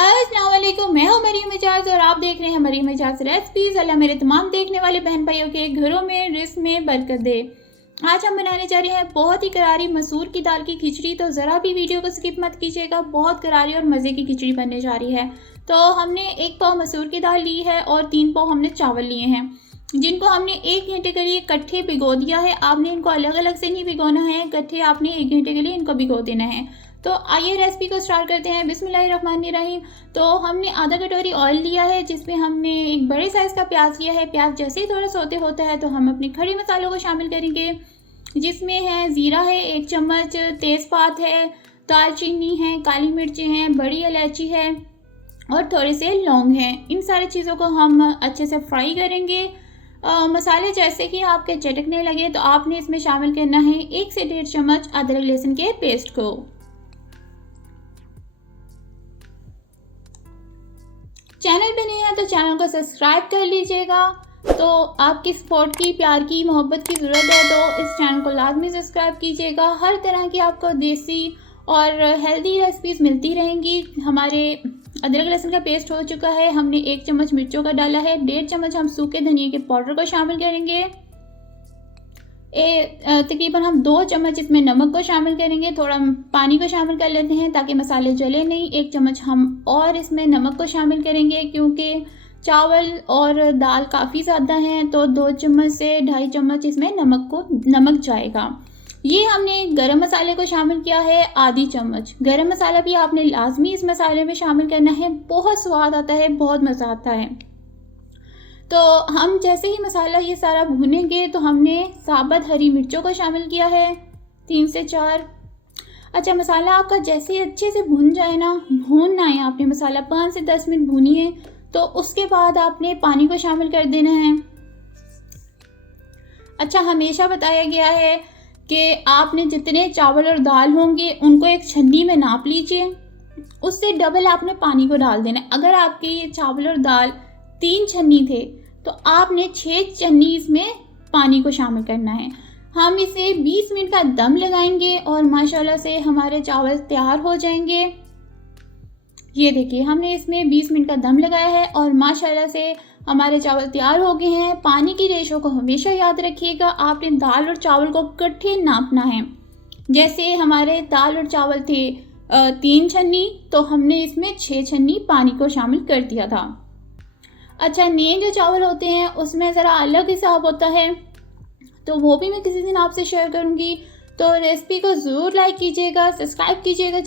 अस्सलाम वालेकुम, मैं हूं मरीम एजाज और आप देख रहे हैं मरीम एजाज रेसिपीज। अल्लाह मेरे तमाम देखने वाले बहन भाइयों के घरों में रिस्क में बरकत दे। आज हम बनाने जा रहे हैं बहुत ही करारी मसूर की दाल की खिचड़ी। तो ज़रा भी वीडियो को स्किप मत कीजिएगा, बहुत करारी और मज़े की खिचड़ी बनने जा रही है। तो हमने 1 पाव मसूर की दाल ली है और 3 पाव हमने चावल लिए हैं, जिनको हमने 1 घंटे के लिए इकट्ठे भिगो दिया है। आपने इनको अलग अलग से नहीं भिगोना है, इकट्ठे आपने 1 घंटे के लिए इनको भिगो देना है। तो आइए रेसिपी को स्टार्ट करते हैं। बिस्मिल्लाहिर्रहमानिर्रहीम। तो हमने आधा कटोरी ऑयल लिया है, जिसमें हमने एक बड़े साइज़ का प्याज लिया है। प्याज जैसे ही थोड़ा सौते होता है तो हम अपने खड़े मसालों को शामिल करेंगे, जिसमें है ज़ीरा है 1 चम्मच, तेज़पात है, दालचीनी है, काली मिर्चें हैं, बड़ी इलायची है और थोड़े से लौंग हैं। इन सारी चीज़ों को हम अच्छे से फ्राई करेंगे। मसाले जैसे कि आपके चटकने लगे तो आपने इसमें शामिल करना है 1 से 1.5 चम्मच अदरक लहसुन के पेस्ट को। चैनल पे नए हैं तो चैनल को सब्सक्राइब कर लीजिएगा। तो आपकी सपोर्ट की, प्यार की, मोहब्बत की ज़रूरत है, तो इस चैनल को लाजमी सब्सक्राइब कीजिएगा। हर तरह की आपको देसी और हेल्दी रेसिपीज़ मिलती रहेंगी। हमारे अदरक लहसुन का पेस्ट हो चुका है, हमने 1 चम्मच मिर्चों का डाला है, 1.5 चम्मच हम सूखे धनिया के पाउडर को शामिल करेंगे। तकरीबन हम 2 चम्मच इसमें नमक को शामिल करेंगे। थोड़ा पानी को शामिल कर लेते हैं ताकि मसाले जले नहीं। 1 चम्मच हम और इसमें नमक को शामिल करेंगे, क्योंकि चावल और दाल काफ़ी ज़्यादा हैं, तो 2 चम्मच से 2.5 चम्मच इसमें नमक जाएगा। ये हमने गरम मसाले को शामिल किया है आधी चम्मच। गरम मसाला भी आपने लाजमी इस मसाले में शामिल करना है, बहुत स्वाद आता है, बहुत मज़ा आता है। तो हम जैसे ही मसाला ये सारा भूनेंगे तो हमने साबुत हरी मिर्चों को शामिल किया है 3 से 4। अच्छा, मसाला आपका जैसे ही अच्छे से भून जाए ना, भूनना है आपने मसाला 5 से 10 मिनट भूनिए। तो उसके बाद आपने पानी को शामिल कर देना है। अच्छा, हमेशा बताया गया है कि आपने जितने चावल और दाल होंगे उनको एक छन्नी में नाप लीजिए, उससे डबल आपने पानी को डाल देना है। अगर आपके ये चावल और दाल 3 छन्नी थे तो आपने 6 छन्नी इसमें पानी को शामिल करना है। हम इसे 20 मिनट का दम लगाएंगे और माशाल्लाह से हमारे चावल तैयार हो जाएंगे। ये देखिए, हमने इसमें 20 मिनट का दम लगाया है और माशाल्लाह से हमारे चावल तैयार हो गए हैं। पानी की रेशो को हमेशा याद रखिएगा, आपने दाल और चावल को इकट्ठे नापना है। जैसे हमारे दाल और चावल थे 3 छन्नी, तो हमने इसमें 6 छन्नी पानी को शामिल कर दिया था। अच्छा, नए जो चावल होते हैं उसमें ज़रा अलग हिसाब होता है, तो वो भी मैं किसी दिन आपसे शेयर करूँगी। तो रेसिपी को ज़रूर लाइक कीजिएगा, सब्सक्राइब कीजिएगा